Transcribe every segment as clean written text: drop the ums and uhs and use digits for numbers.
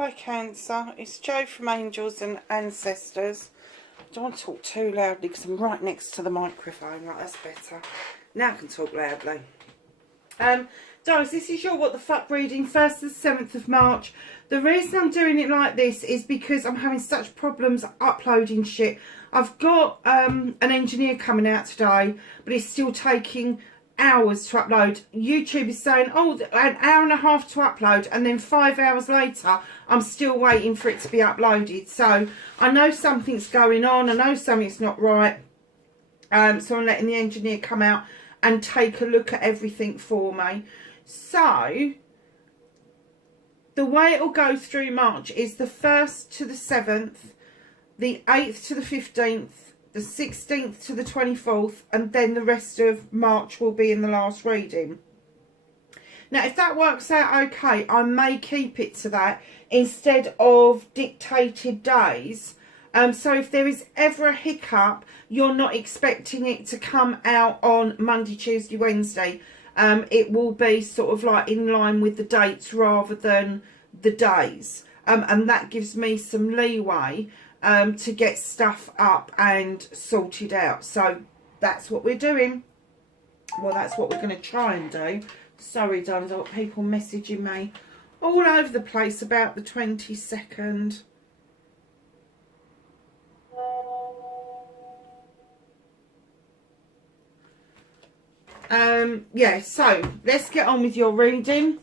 Hi Cancer, it's Jo from Angels and Ancestors. I don't want to talk too loudly because I'm right next to the microphone. Right, that's better. Now I can talk loudly. Guys, this is your What the Fuck reading, 1st to the 7th of March. The reason I'm doing it like this is because I'm having such problems uploading shit. I've got an engineer coming out today, but it's still taking hours to upload. YouTube is saying, oh, an hour and a half to upload, and then 5 hours later I'm still waiting for it to be uploaded. So I know something's going on, I know something's not right, so I'm letting the engineer come out and take a look at everything for me. So the way it'll go through March is the 1st to the 7th, the 8th to the 15th, the 16th to the 24th, and then the rest of March will be in the last reading. Now, if that works out okay, I may keep it to that instead of dictated days. So if there is ever a hiccup, you're not expecting it to come out on Monday, Tuesday, Wednesday. It will be sort of like in line with the dates rather than the days. And that gives me some leeway to get stuff up and sorted out. So that's what we're doing. Well, that's what we're going to try and do. Sorry, darling, I've got people messaging me all over the place about the 22nd. Yeah, so let's get on with your reading.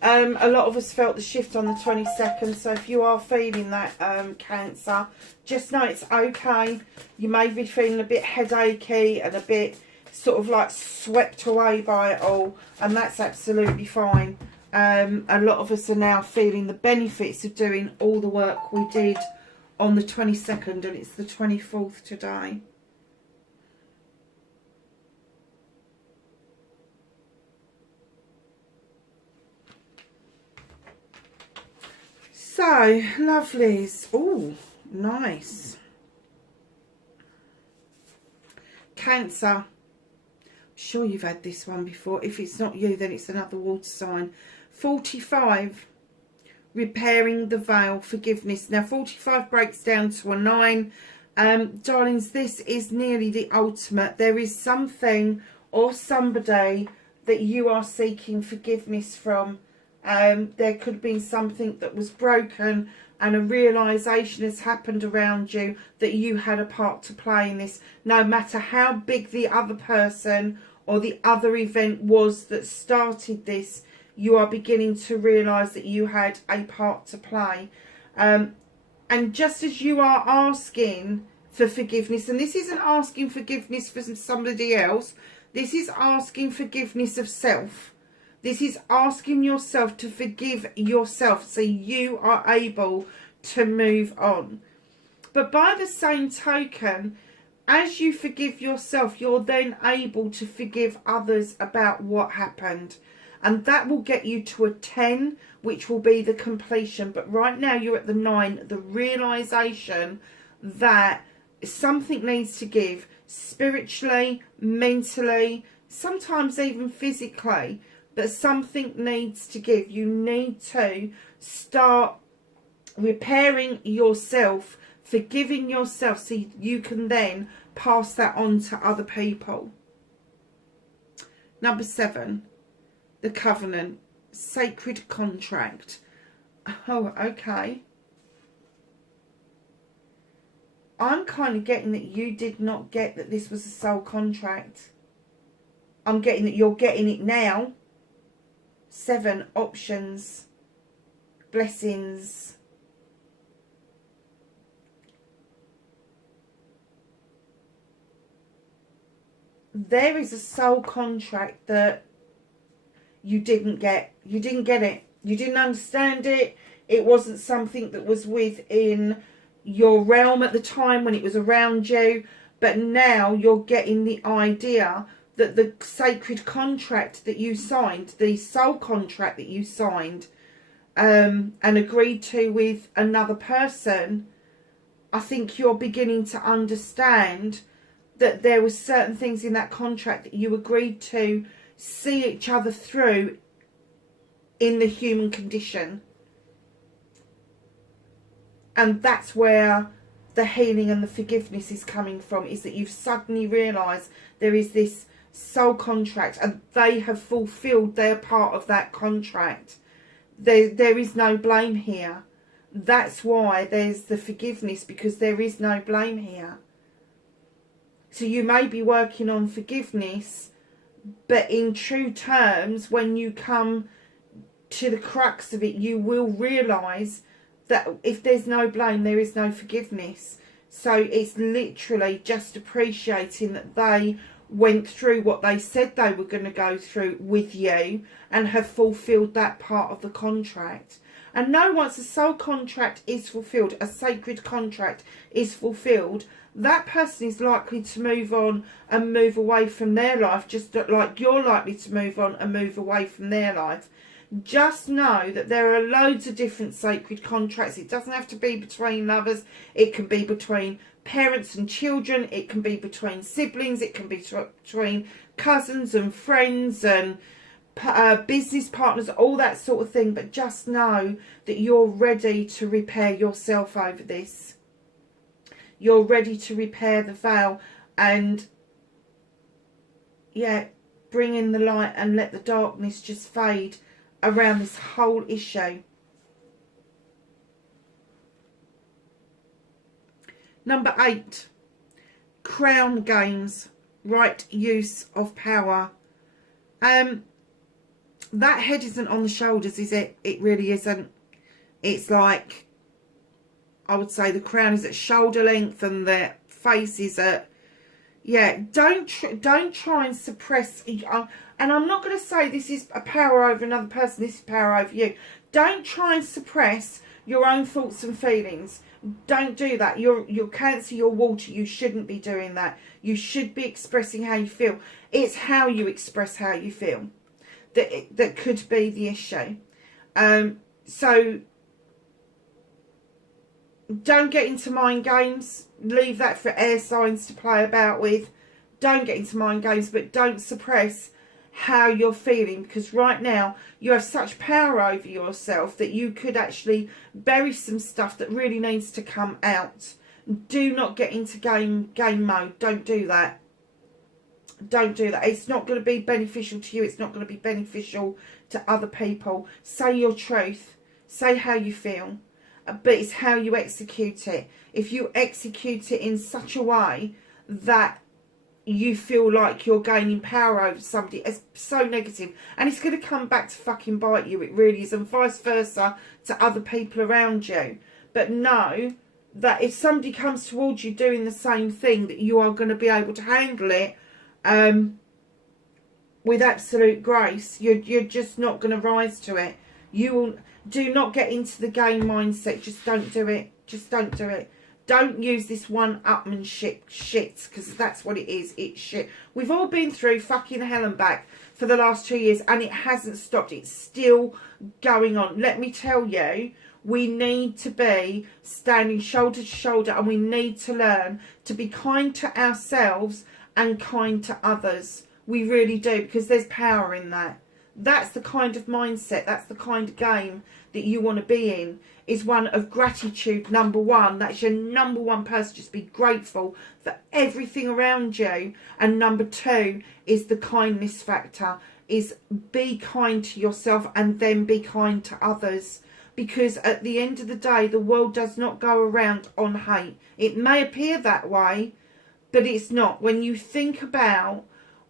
A lot of us felt the shift on the 22nd, so if you are feeling that, Cancer, just know it's okay. You may be feeling a bit headachy and a bit sort of like swept away by it all, and that's absolutely fine. A lot of us are now feeling the benefits of doing all the work we did on the 22nd, and it's the 24th today. So, lovelies. Oh, nice. Cancer. I'm sure you've had this one before. If it's not you, then it's another water sign. 45. Repairing the veil. Forgiveness. Now, 45 breaks down to a 9. Darlings, this is nearly the ultimate. There is something or somebody that you are seeking forgiveness from. There could have been something that was broken, and a realisation has happened around you that you had a part to play in this. No matter how big the other person or the other event was that started this, you are beginning to realise that you had a part to play. And just as you are asking for forgiveness, and this isn't asking forgiveness for somebody else, this is asking forgiveness of self. This is asking yourself to forgive yourself so you are able to move on. But by the same token, as you forgive yourself, you're then able to forgive others about what happened. And that will get you to a 10, which will be the completion. But right now you're at the 9, the realisation that something needs to give spiritually, mentally, sometimes even physically. But something needs to give. You need to start repairing yourself, forgiving yourself, so you can then pass that on to other people. Number 7, the covenant, sacred contract. Oh, okay. I'm kind of getting that you did not get that this was a soul contract. I'm getting that you're getting it now. 7 options, blessings. There is a soul contract that you didn't get. You didn't get it. You didn't understand it. It wasn't something that was within your realm at the time when it was around you. But now you're getting the idea that the sacred contract that you signed, the soul contract that you signed and agreed to with another person, I think you're beginning to understand that there were certain things in that contract that you agreed to see each other through in the human condition. And that's where the healing and the forgiveness is coming from, is that you've suddenly realised there is this soul contract and they have fulfilled their part of that contract. There is no blame here. That's why there's the forgiveness, because there is no blame here. So you may be working on forgiveness, but in true terms, when you come to the crux of it, you will realise that if there's no blame, there is no forgiveness. So it's literally just appreciating that they went through what they said they were going to go through with you and have fulfilled that part of the contract. And know once a soul contract is fulfilled, a sacred contract is fulfilled, that person is likely to move on and move away from their life, just like you're likely to move on and move away from their life. Just know that there are loads of different sacred contracts. It doesn't have to be between lovers. It can be between parents and children. It can be between siblings. It can be between cousins and friends and business partners, all that sort of thing. But just know that you're ready to repair yourself over this. You're ready to repair the veil and, yeah, bring in the light and let the darkness just fade around this whole issue. Number 8, crown games, right use of power. That head isn't on the shoulders, is it? It really isn't. It's like, I would say the crown is at shoulder length and the face is at, yeah, don't try and suppress. And I'm not going to say this is a power over another person, this is power over you. Don't try and suppress your own thoughts and feelings. Don't do that. You're Cancer, you're water. You shouldn't be doing that. You should be expressing how you feel. It's how you express how you feel that could be the issue. So don't get into mind games. Leave that for air signs to play about with. Don't get into mind games, but don't suppress how you're feeling, because right now you have such power over yourself that you could actually bury some stuff that really needs to come out. Do not get into game mode. Don't do that. Don't do that. It's not going to be beneficial to you. It's not going to be beneficial to other people. Say your truth. Say how you feel. But it's how you execute it. If you execute it in such a way that you feel like you're gaining power over somebody, it's so negative. And it's going to come back to fucking bite you. It really is. And vice versa to other people around you. But know that if somebody comes towards you doing the same thing, that you are going to be able to handle it with absolute grace. You're just not going to rise to it. You will. Do not get into the game mindset. Just don't do it. Just don't do it. Don't use this one-upmanship shit, because that's what it is. It's shit. We've all been through fucking hell and back for the last 2 years, and it hasn't stopped. It's still going on. Let me tell you, we need to be standing shoulder to shoulder, and we need to learn to be kind to ourselves and kind to others. We really do, because there's power in that. That's the kind of mindset, that's the kind of game that you want to be in, is one of gratitude, number one. That's your number one person. Just be grateful for everything around you. And number two is the kindness factor, is be kind to yourself and then be kind to others. Because at the end of the day, the world does not go around on hate. It may appear that way, but it's not. When you think about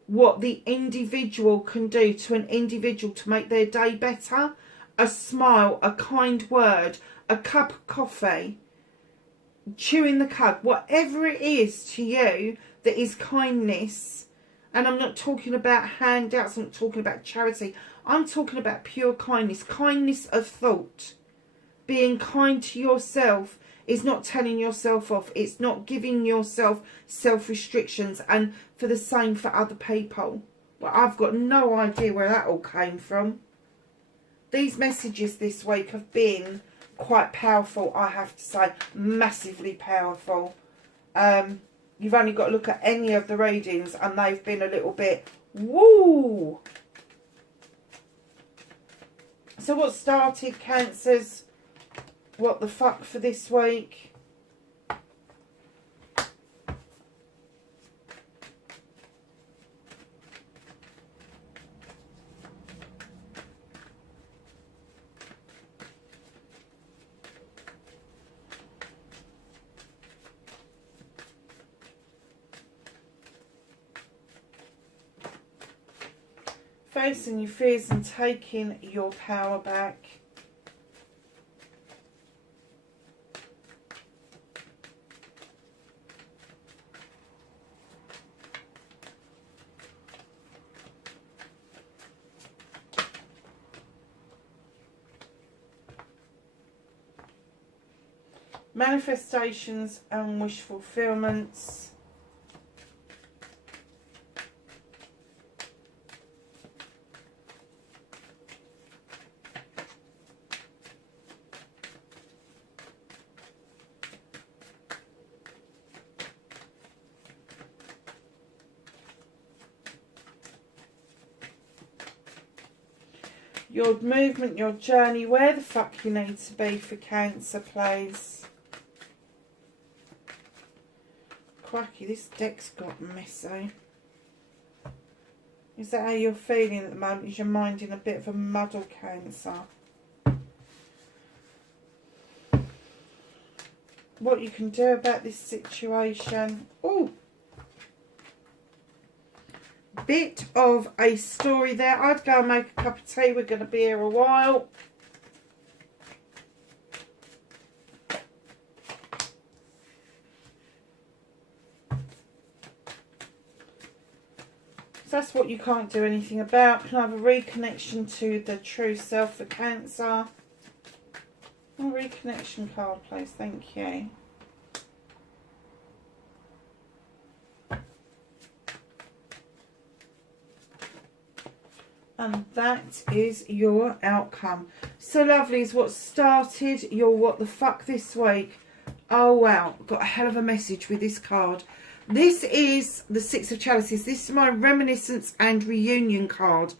what the individual can do to an individual to make their day better, a smile, a kind word, a cup of coffee, chewing the cud, whatever it is to you that is kindness. And I'm not talking about handouts, I'm not talking about charity, I'm talking about pure kindness, kindness of thought. Being kind to yourself is not telling yourself off. It's not giving yourself self-restrictions, and for the same for other people. Well, I've got no idea where that all came from. These messages this week have been quite powerful, I have to say. Massively powerful. You've only got to look at any of the readings and they've been a little bit, woo! So what started, Cancers, what the fuck for this week. Facing your fears and taking your power back. Manifestations and wish fulfillments. Your movement, your journey, where the fuck you need to be for Cancer, please. Cracky, this deck's got messy. Is that how you're feeling at the moment? Is your mind in a bit of a muddle, Cancer? What you can do about this situation. Oh, bit of a story there. I'd go and make a cup of tea. We're going to be here a while. So that's what you can't do anything about. Can I have a reconnection to the true self for Cancer? A reconnection card, please. Thank you. And that is your outcome. So lovely is what started your what the fuck this week. Oh wow, got a hell of a message with this card. This is the Six of Chalices. This is my reminiscence and reunion card.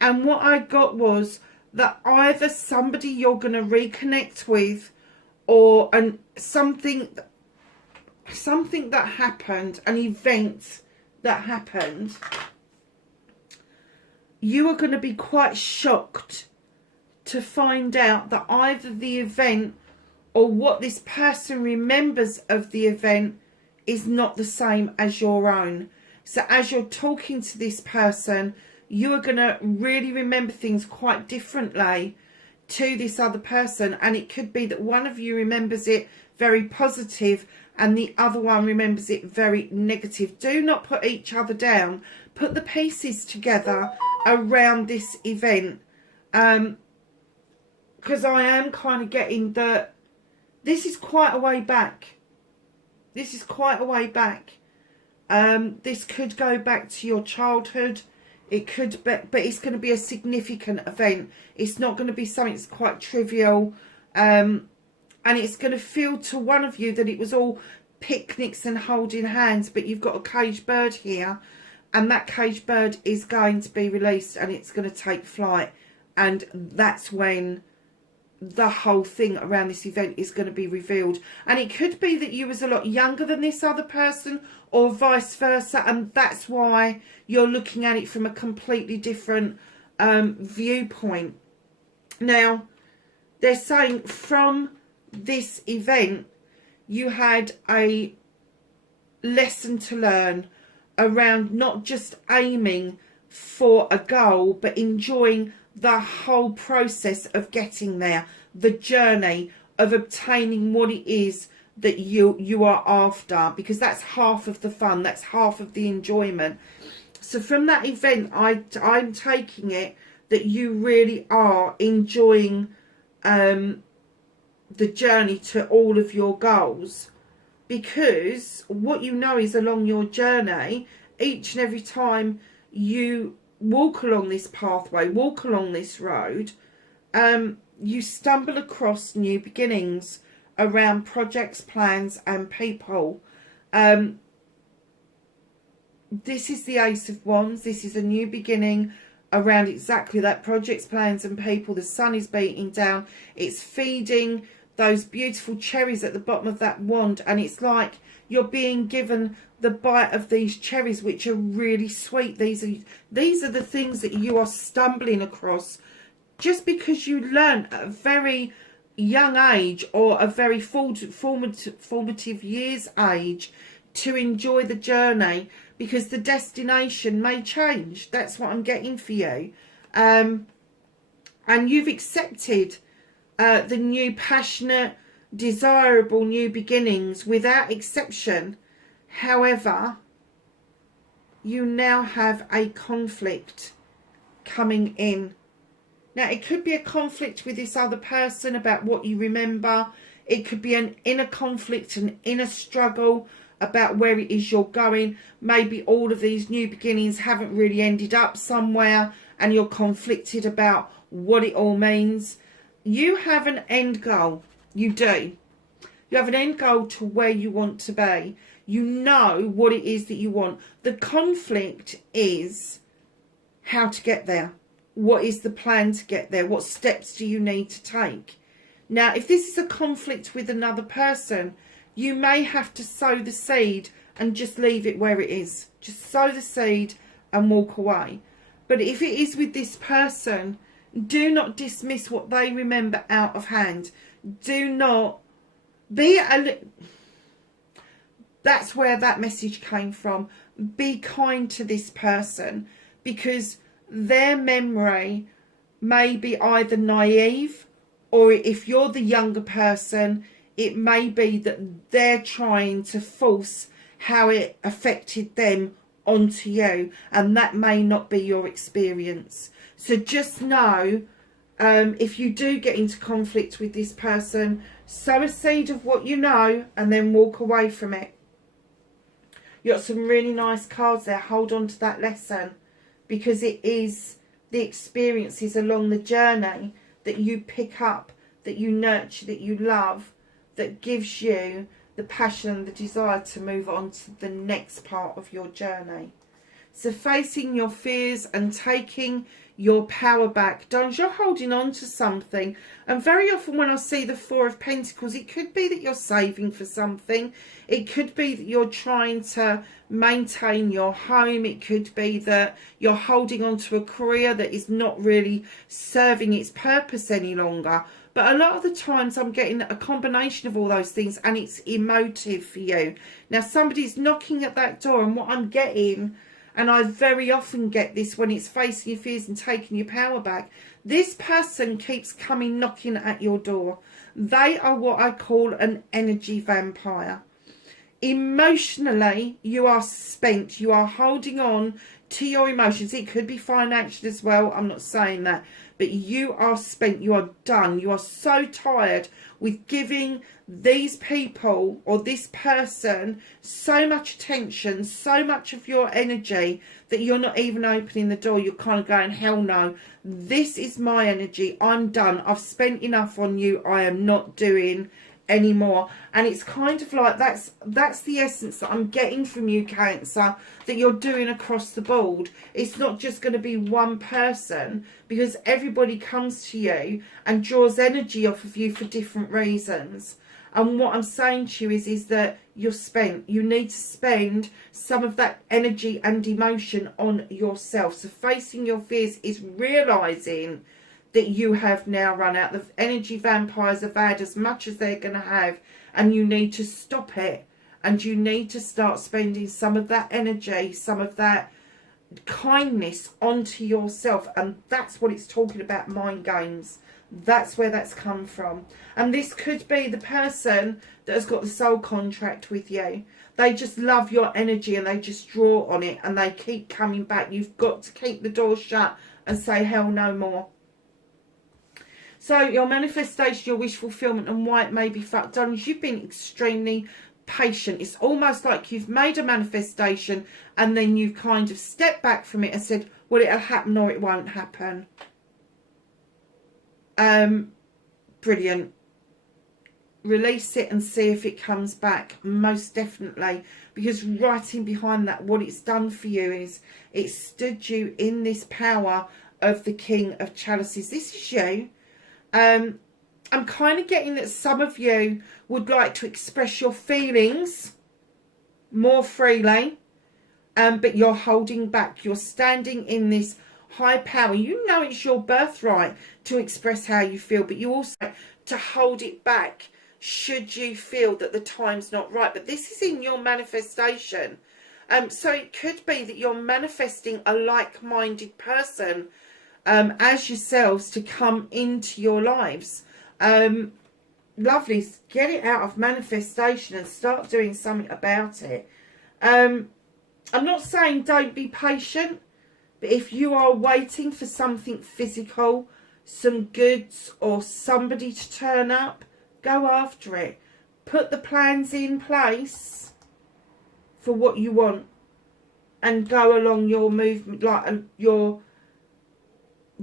And what I got was that either somebody you're going to reconnect with, or something that happened, an event that happened, you are going to be quite shocked to find out that either the event or what this person remembers of the event is not the same as your own. So as you're talking to this person, you are going to really remember things quite differently to this other person. And it could be that one of you remembers it very positive and the other one remembers it very negative. Do not put each other down. Put the pieces together around this event. Because I am kind of getting that this is quite a way back. This is quite a way back. This could go back to your childhood. It could be, but it's going to be a significant event. It's not going to be something that's quite trivial. And it's going to feel to one of you that it was all picnics and holding hands, but you've got a caged bird here. And that caged bird is going to be released and it's going to take flight. And that's when the whole thing around this event is going to be revealed. And it could be that you was a lot younger than this other person, or vice versa, and that's why you're looking at it from a completely different viewpoint. Now, they're saying from this event you had a lesson to learn around not just aiming for a goal, but enjoying the whole process of getting there, the journey of obtaining what it is that you are after, because that's half of the fun, that's half of the enjoyment. So from that event, I'm taking it that you really are enjoying the journey to all of your goals, because what you know is along your journey, each and every time you walk along this pathway, walk along this road, you stumble across new beginnings around projects, plans and people. This is the Ace of Wands. This is a new beginning around exactly that, projects, plans and people. The sun is beating down. It's feeding those beautiful cherries at the bottom of that wand, and it's like you're being given the bite of these cherries, which are really sweet. These are the things that you are stumbling across just because you learn at a very young age, or a very formative years age, to enjoy the journey, because the destination may change. That's what I'm getting for you. And you've accepted the new, passionate, desirable new beginnings without exception. However, you now have a conflict coming in. Now, it could be a conflict with this other person about what you remember. It could be an inner conflict, an inner struggle about where it is you're going. Maybe all of these new beginnings haven't really ended up somewhere, and you're conflicted about what it all means. You have an end goal. You do. You have an end goal to where you want to be. You know what it is that you want. The conflict is how to get there. What is the plan to get there? What steps do you need to take? Now, if this is a conflict with another person, you may have to sow the seed and just leave it where it is. Just sow the seed and walk away. But if it is with this person, do not dismiss what they remember out of hand. Do not be that's where that message came from. Be kind to this person, because their memory may be either naive, or if you're the younger person, it may be that they're trying to force how it affected them onto you, and that may not be your experience. So just know, if you do get into conflict with this person, sow a seed of what you know and then walk away from it. You got some really nice cards there. Hold on to that lesson, because it is the experiences along the journey that you pick up, that you nurture, that you love, that gives you the passion and the desire to move on to the next part of your journey. So facing your fears and taking your power back. Don't, you're holding on to something. And very often when I see the Four of Pentacles, it could be that you're saving for something. It could be that you're trying to maintain your home. It could be that you're holding on to a career that is not really serving its purpose any longer. But a lot of the times I'm getting a combination of all those things, and it's emotive for you. Now somebody's knocking at that door, and what I'm getting, and I very often get this when it's facing your fears and taking your power back, this person keeps coming knocking at your door. They are what I call an energy vampire. Emotionally, you are spent. You are holding on to your emotions. It could be financial as well. I'm not saying that. But you are spent. You are done. You are so tired with giving these people or this person so much attention, so much of your energy, that you're not even opening the door. You're kind of going, hell no. This is my energy. I'm done. I've spent enough on you. I am not doing anymore. And it's kind of like that's the essence that I'm getting from you, Cancer, that you're doing across the board. It's not just going to be one person, because everybody comes to you and draws energy off of you for different reasons. And what I'm saying to you is that you're spent. You need to spend some of that energy and emotion on yourself. So facing your fears is realising that you have now run out. The energy vampires have had as much as they're going to have, and you need to stop it. And you need to start spending some of that energy, some of that kindness onto yourself. And that's what it's talking about, mind games. That's where that's come from. And this could be the person that has got the soul contract with you. They just love your energy and they just draw on it, and they keep coming back. You've got to keep the door shut and say hell no more. So your manifestation, your wish fulfillment, and why it may be fucked on is you've been extremely patient. It's almost like you've made a manifestation and then you've kind of stepped back from it and said, well, it'll happen or it won't happen. Brilliant. Release it and see if it comes back. Most definitely. Because right in behind that, what it's done for you is it stood you in this power of the King of Chalices. This is you. I'm kind of getting that some of you would like to express your feelings more freely, but you're holding back. You're standing in this high power. You know it's your birthright to express how you feel, but you also to hold it back should you feel that the time's not right. But this is in your manifestation. So it could be that you're manifesting a like-minded person as yourselves to come into your lives. Lovely. Get it out of manifestation and start doing something about it. I'm not saying don't be patient, but if you are waiting for something physical, some goods or somebody to turn up, go after it. Put the plans in place for what you want and go along your movement, like your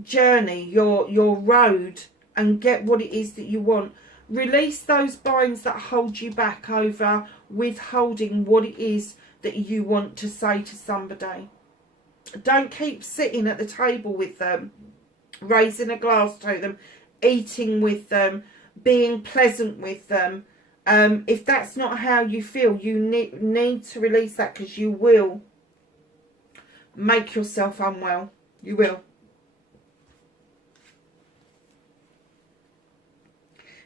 journey, your road, and get what it is that you want. Release those binds that hold you back over withholding what it is that you want to say to somebody. Don't keep sitting at the table with them, raising a glass to them, eating with them, being pleasant with them. If that's not how you feel, you need to release that, because you will make yourself unwell. You will.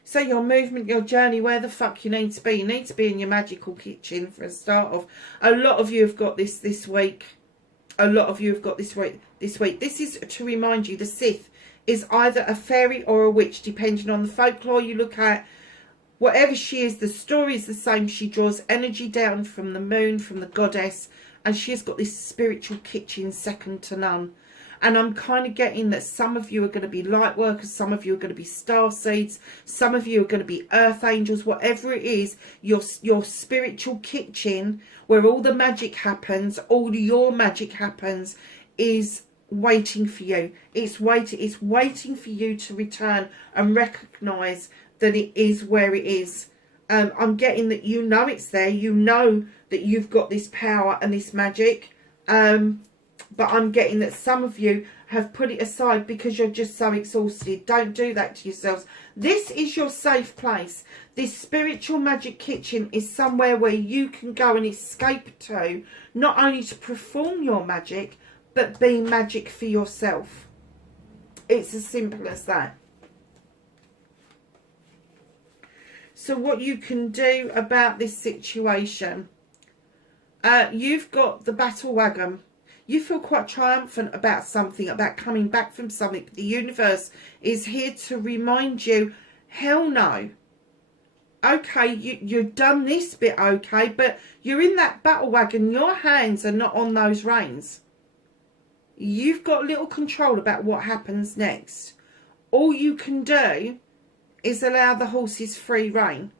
So your movement, your journey, where the fuck you need to be. You need to be in your magical kitchen for a start off. A lot of you have got this week. A lot of you have got this week. This is to remind you the Sith is either a fairy or a witch, depending on the folklore you look at. Whatever she is, the story is the same. She draws energy down from the moon, from the goddess, and she has got this spiritual kitchen second to none. And I'm kind of getting that some of you are going to be light workers, some of you are going to be star seeds, some of you are going to be earth angels, whatever it is, your spiritual kitchen where all the magic happens, all your magic happens, is waiting for you. It's waiting for you to return and recognise that it is where it is. I'm getting that you know it's there. You know that you've got this power and this magic. But I'm getting that some of you have put it aside because you're just so exhausted. Don't do that to yourselves. This is your safe place. This spiritual magic kitchen is somewhere where you can go and escape to, not only to perform your magic, but be magic for yourself. It's as simple as that. So what you can do about this situation, you've got the battle wagon. You feel quite triumphant about something, about coming back from something. The universe is here to remind you, hell no. Okay, you've done this bit okay, but you're in that battle wagon. Your hands are not on those reins. You've got little control about what happens next. All you can do is allow the horses free rein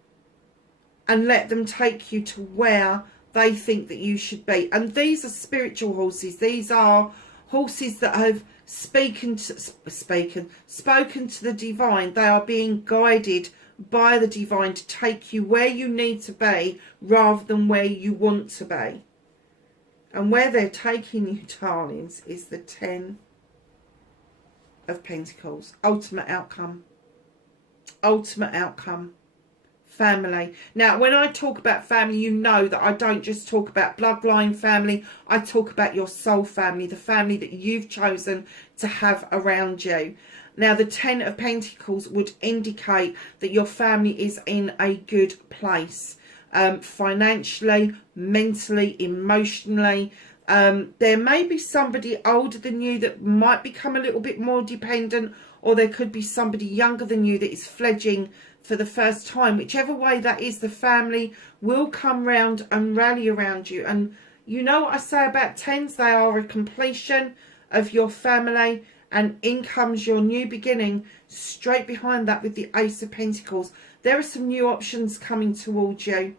and let them take you to where they think that you should be. And these are spiritual horses. These are horses that have spoken to the divine. They are being guided by the divine to take you where you need to be rather than where you want to be. And where they're taking you, darlings, is the 10 of Pentacles. Ultimate outcome. Ultimate outcome. Family. Now, when I talk about family, you know that I don't just talk about bloodline family. I talk about your soul family, the family that you've chosen to have around you. Now, the 10 of Pentacles would indicate that your family is in a good place. Financially, mentally, emotionally. There may be somebody older than you that might become a little bit more dependent, or there could be somebody younger than you that is fledging for the first time. Whichever way that is, the family will come round and rally around you. And you know what I say about 10s? They are a completion of your family, and in comes your new beginning straight behind that with the Ace of Pentacles. There are some new options coming towards you.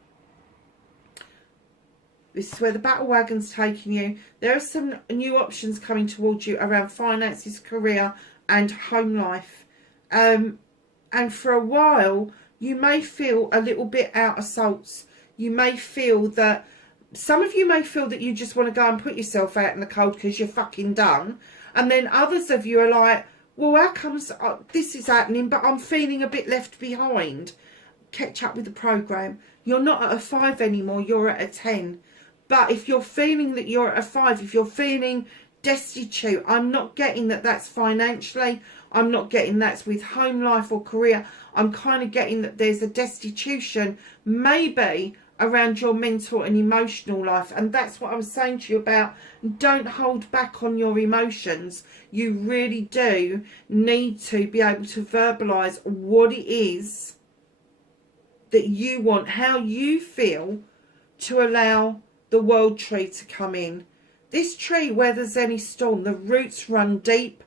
This is where the battle wagon's taking you. There are some new options coming towards you around finances, career and home life. And for a while, you may feel a little bit out of sorts. You may feel that, some of you may feel that you just want to go and put yourself out in the cold because you're fucking done. And then others of you are like, well, how comes this is happening, but I'm feeling a bit left behind? Catch up with the program. You're not at a 5 anymore, you're at a 10. But if you're feeling that you're at a 5, if you're feeling destitute, I'm not getting that that's financially, I'm not getting that's with home life or career. I'm kind of getting that there's a destitution, maybe around your mental and emotional life. And that's what I was saying to you about, don't hold back on your emotions. You really do need to be able to verbalize what it is that you want, how you feel, to allow the world tree to come in. This tree, where there's any storm, the roots run deep,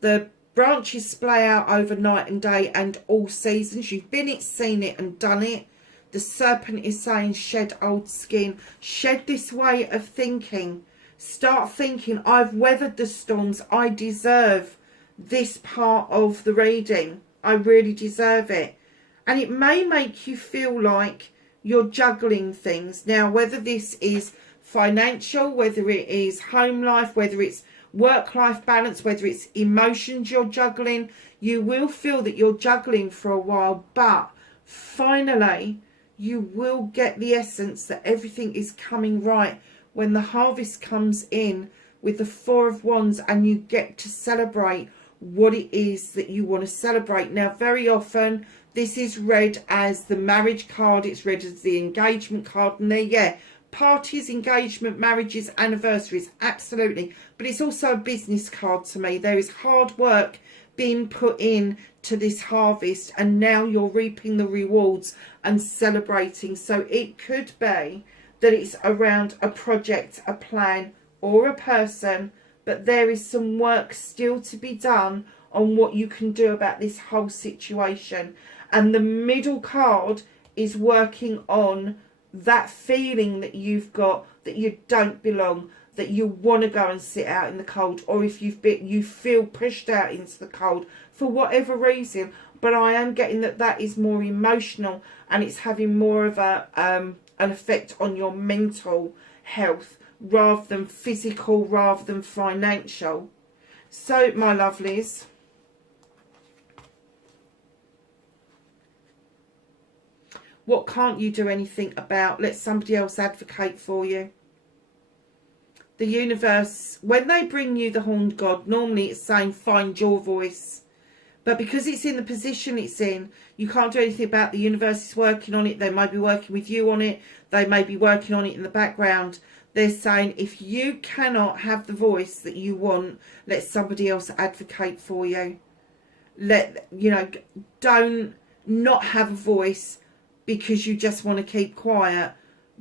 the branches splay out over night and day and all seasons. You've been it, seen it and done it. The serpent is saying, shed old skin, shed this way of thinking. Start thinking, I've weathered the storms, I deserve this part of the reading. I really deserve it. And it may make you feel like you're juggling things. Now, whether this is financial, whether it is home life, whether it's work-life balance, whether it's emotions you're juggling, you will feel that you're juggling for a while, but finally you will get the essence that everything is coming right when the harvest comes in with the 4 of Wands, and you get to celebrate what it is that you want to celebrate. Now, very often this is read as the marriage card, it's read as the engagement card, and there, yeah, parties, engagement, marriages, anniversaries, absolutely. But it's also a business card to me. There is hard work being put in to this harvest, and now you're reaping the rewards and celebrating. So it could be that it's around a project, a plan, or a person, but there is some work still to be done on what you can do about this whole situation. And the middle card is working on that feeling that you've got that you don't belong, that you want to go and sit out in the cold, or if you feel pushed out into the cold for whatever reason. But I am getting that that is more emotional, and it's having more of a an effect on your mental health rather than physical, rather than financial. So, my lovelies, what can't you do anything about? Let somebody else advocate for you. The universe, when they bring you the horned god, normally it's saying find your voice. But because it's in the position it's in, you can't do anything about. The universe is working on it. They might be working with you on it. They may be working on it in the background. They're saying if you cannot have the voice that you want, let somebody else advocate for you. Don't not have a voice because you just want to keep quiet,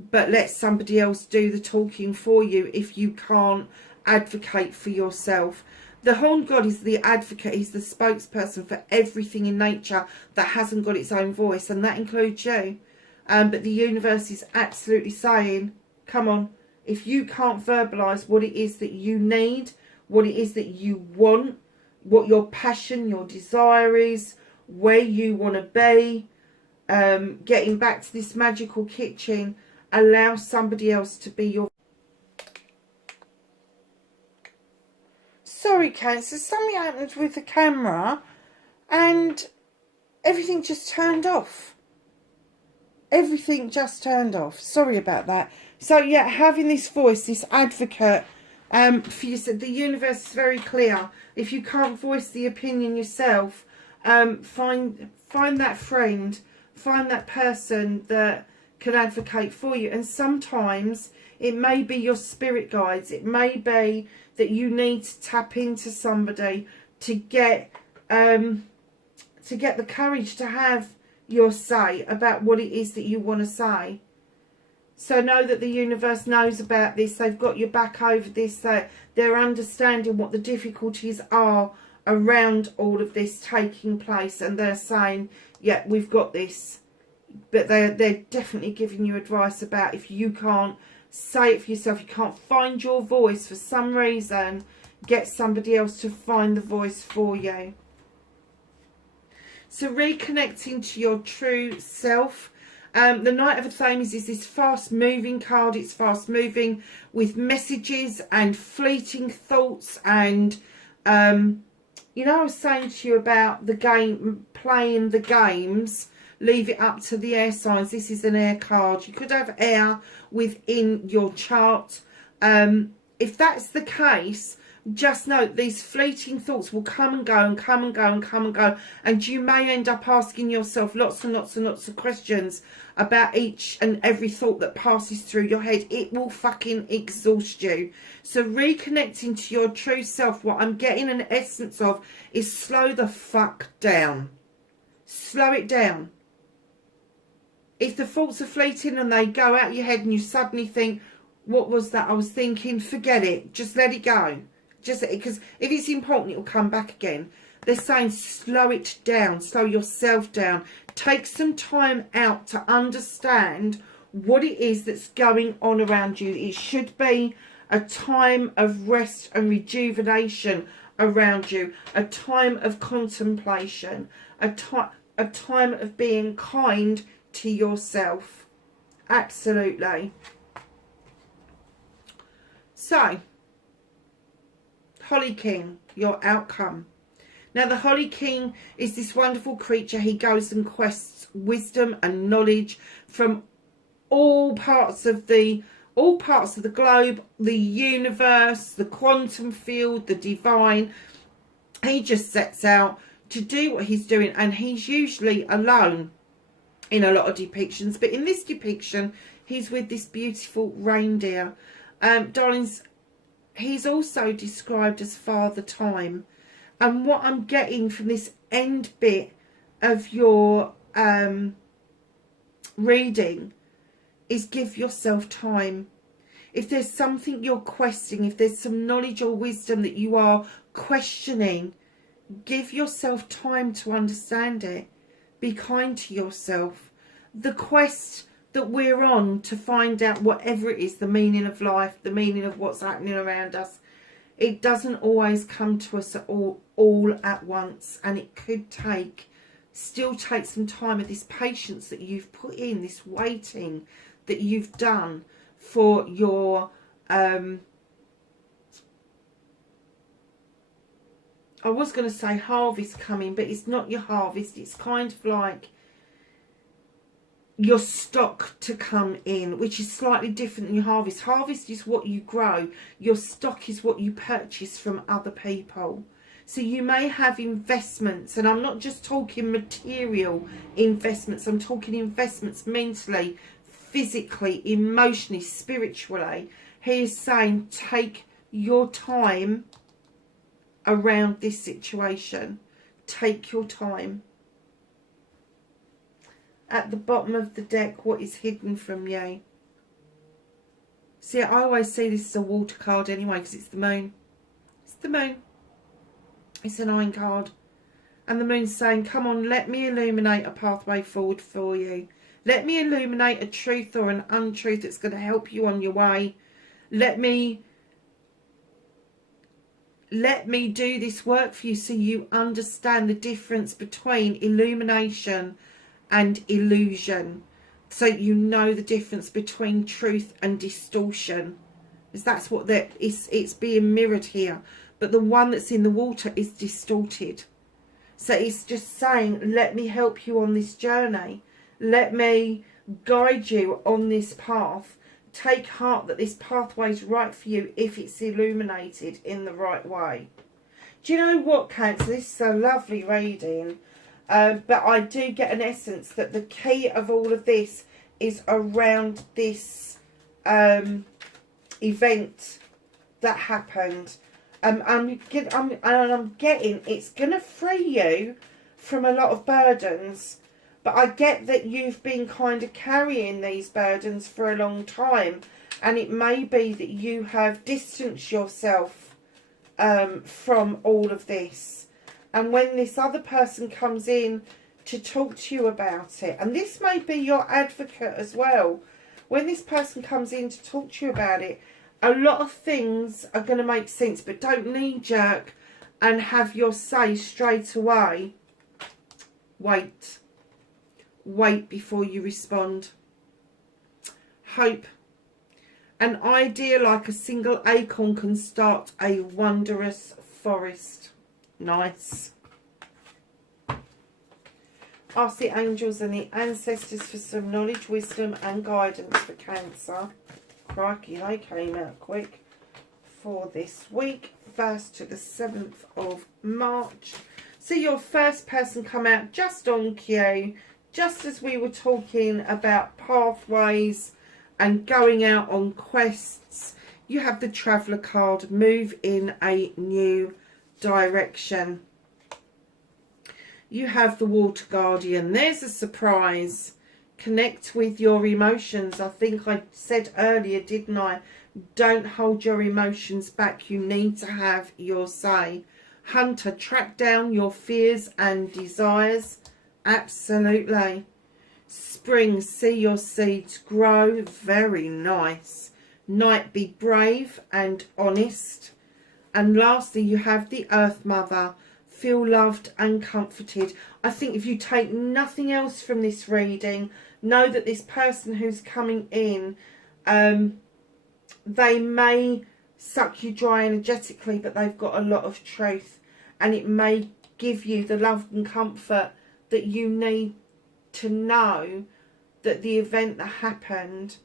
but let somebody else do the talking for you if you can't advocate for yourself. The horned god is the advocate. He's the spokesperson for everything in nature that hasn't got its own voice, and that includes you. But the universe is absolutely saying, come on, if you can't verbalise what it is that you need, what it is that you want, what your passion, your desire is, where you want to be, getting back to this magical kitchen, allow somebody else to be your... Sorry, Cancer, something happened with the camera and everything just turned off. Everything just turned off. Sorry about that. So, yeah, having this voice, this advocate, for you, the universe is very clear. If you can't voice the opinion yourself, find that friend, find that person that can advocate for you. And sometimes it may be your spirit guides. It may be that you need to tap into somebody to get the courage to have your say about what it is that you want to say. So know that the universe knows about this. They've got your back over this. They're understanding what the difficulties are around all of this taking place, and they're saying, yeah, we've got this. But they're definitely giving you advice about if you can't say it for yourself, you can't find your voice for some reason, get somebody else to find the voice for you. So reconnecting to your true self. The Knight of Athames is this fast moving card. It's fast moving with messages and fleeting thoughts and You know, I was saying to you about the game, playing the games, leave it up to the air signs. This is an air card. You could have air within your chart. If that's the case, just know these fleeting thoughts will come and go and come and go and come and go. And you may end up asking yourself lots and lots and lots of questions about each and every thought that passes through your head. It will fucking exhaust you. So reconnecting to your true self, what I'm getting an essence of is slow the fuck down. Slow it down. If the thoughts are fleeting and they go out your head and you suddenly think, what was that I was thinking? Forget it. Just let it go. Just because if it's important, it will come back again. They're saying slow it down. Slow yourself down. Take some time out to understand what it is that's going on around you. It should be a time of rest and rejuvenation around you. A time of contemplation. A time of being kind to yourself. Absolutely. So, Holly King, your outcome. Now, the Holly King is this wonderful creature. He goes and quests wisdom and knowledge from all parts of the globe, the universe, the quantum field, the divine. He just sets out to do what he's doing, and he's usually alone in a lot of depictions. But in this depiction, he's with this beautiful reindeer. Darlings, he's also described as Father Time. And what I'm getting from this end bit of your reading is give yourself time. If there's something you're questioning, if there's some knowledge or wisdom that you are questioning, give yourself time to understand it. Be kind to yourself. The quest that we're on to find out whatever it is, the meaning of life, the meaning of what's happening around us, it doesn't always come to us at all at once, and it could still take some time of this patience that you've put in, this waiting that you've done for your I was going to say harvest coming, but it's not your harvest. It's kind of like your stock to come in, which is slightly different than your harvest. Harvest is what you grow. Your stock is what you purchase from other people. So you may have investments, and I'm not just talking material investments. I'm talking investments mentally, physically, emotionally, spiritually. He is saying take your time around this situation. Take your time. At the bottom of the deck, what is hidden from you? See, I always see this as a water card anyway, because it's the moon. It's the moon. It's an iron card. And the moon's saying, come on, let me illuminate a pathway forward for you. Let me illuminate a truth or an untruth that's going to help you on your way. Let me do this work for you so you understand the difference between illumination and illusion, so you know the difference between truth and distortion, because that's what it's being mirrored here. But the one that's in the water is distorted. So it's just saying, let me help you on this journey, let me guide you on this path. Take heart that this pathway is right for you if it's illuminated in the right way. Do you know what, Cancer? This is a lovely reading. But I do get an essence that the key of all of this is around this event that happened. I'm getting it's going to free you from a lot of burdens. But I get that you've been kind of carrying these burdens for a long time. And it may be that you have distanced yourself from all of this. And when this other person comes in to talk to you about it, and this may be your advocate as well, when this person comes in to talk to you about it, a lot of things are going to make sense, but don't knee-jerk and have your say straight away. Wait. Wait before you respond. Hope. An idea like a single acorn can start a wonderous forest. Nice. Ask the angels and the ancestors for some knowledge, wisdom and guidance for Cancer. Crikey, they came out quick. For this week, 1st to the 7th of March. So your first person come out just on cue, just as we were talking about pathways and going out on quests. You have the Traveller card, move in a new direction. You have the Water Guardian. There's a surprise. Connect with your emotions. I think I said earlier, didn't I? Don't hold your emotions back. You need to have your say. Hunter, track down your fears and desires. Absolutely. Spring, see your seeds grow. Very nice. Knight, be brave and honest. And lastly, you have the Earth Mother. Feel loved and comforted. I think if you take nothing else from this reading, know that this person who's coming in, they may suck you dry energetically, but they've got a lot of truth, and it may give you the love and comfort that you need to know that the event that happened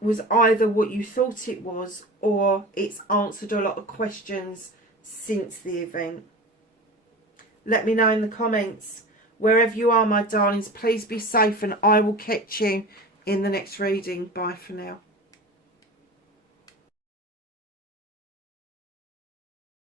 was either what you thought it was, or it's answered a lot of questions since the event. Let me know in the comments. Wherever you are, my darlings, please be safe, and I will catch you in the next reading. Bye for now.